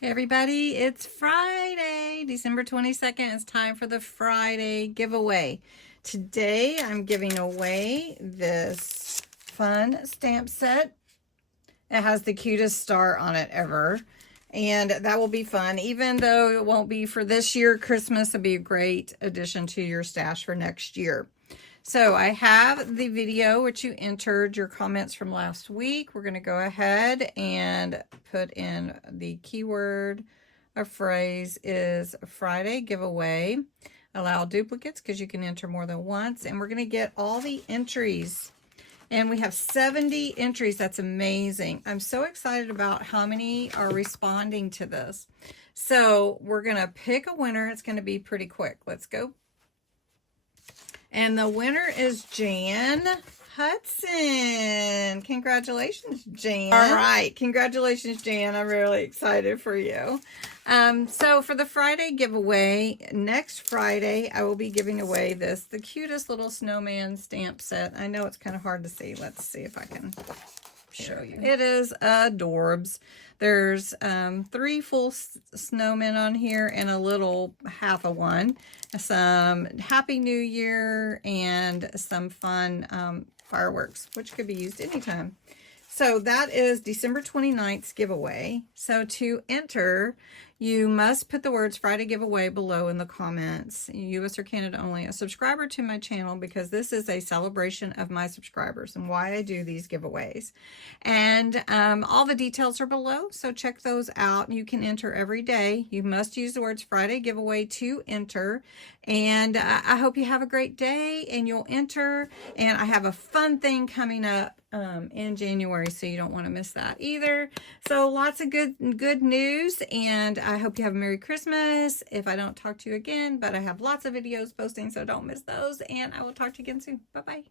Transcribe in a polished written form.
Hey everybody, it's Friday, December 22nd. It's time for the Friday giveaway. Today I'm giving away this fun stamp set. It has the cutest star on it ever. And that will be fun. Even though it won't be for this year, Christmas will be a great addition to your stash for next year. So I have the video which you entered your comments from last week. We're going to go ahead and put in the keyword or phrase is Friday giveaway. Allow duplicates because you can enter more than once. And we're going to get all the entries. And we have 70 entries. That's amazing. I'm so excited about how many are responding to this. So we're going to pick a winner. It's going to be pretty quick. Let's go. And the winner is Jan Hudson. Congratulations, Jan. All right. Congratulations, Jan. I'm really excited for you. So for the Friday giveaway, next Friday, I will be giving away the cutest little snowman stamp set. I know it's kind of hard to see. Let's see if I can show you. It is adorbs. There's 3 full snowmen on here and a little half of one. Some Happy New Year and some fun fireworks, which could be used anytime. So that is December 29th's giveaway. So to enter, you must put the words Friday giveaway below in the comments. US or Canada only. A subscriber to my channel because this is a celebration of my subscribers and why I do these giveaways. And all the details are below, so check those out. You can enter every day. You must use the words Friday giveaway to enter. And I hope you have a great day and you'll enter. And I have a fun thing coming up in January, so you don't want to miss that either. So lots of good news, and I hope you have a Merry Christmas if I don't talk to you again, but I have lots of videos posting, so don't miss those, and I will talk to you again soon. Bye-bye.